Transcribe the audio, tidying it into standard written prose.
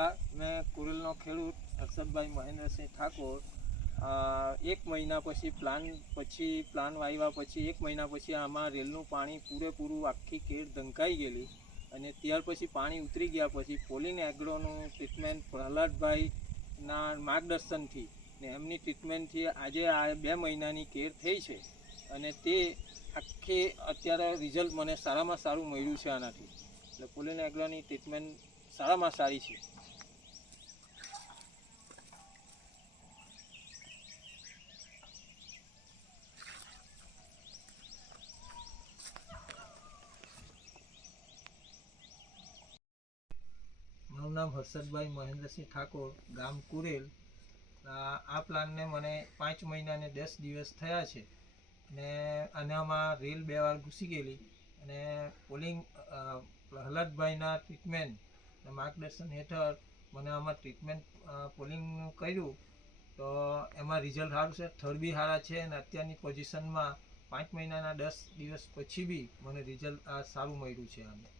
નમસ્કાર, મેં કુરેલનો ખેડૂત હર્ષદભાઈ મહેન્દ્રસિંહ ઠાકોર 1 મહિના પછી પ્લાન વાવ્યા પછી 1 મહિના પછી આમાં રેલનું પાણી પૂરેપૂરું આખી કેળ ઢંકાઈ ગયેલી અને ત્યાર પછી પાણી ઉતરી ગયા પછી પોલિન એગ્રોનું ટ્રીટમેન્ટ પ્રહલાદભાઈના માર્ગદર્શનથી ને એમની ટ્રીટમેન્ટથી આજે આ 2 મહિનાની કેળ થઈ છે અને તે આખી અત્યારે રિઝલ્ટ મને સારામાં સારું મળ્યું છે આનાથી. એટલે પોલિન એગ્રોની ટ્રીટમેન્ટ સારામાં સારી છે. મારું નામ હર્ષદભાઈ મહેન્દ્રસિંહ ઠાકોર, ગામ કુરેલ. આ પ્લાનને મને 5 મહિના અને 10 દિવસ થયા છે ને આનામાં રેલ 2 વાર ઘૂસી ગયેલી અને પ્રહલાદભાઈના ટ્રીટમેન્ટ માર્ગદર્શન હેઠળ મને આમાં ટ્રીટમેન્ટ પોલિંગનું કર્યું તો એમાં રિઝલ્ટ સારું છે, થડ બી સારા છે અને અત્યારની પોઝિશનમાં 5 મહિનાના 10 દિવસ પછી બી મને રિઝલ્ટ સારું મળ્યું છે આનું.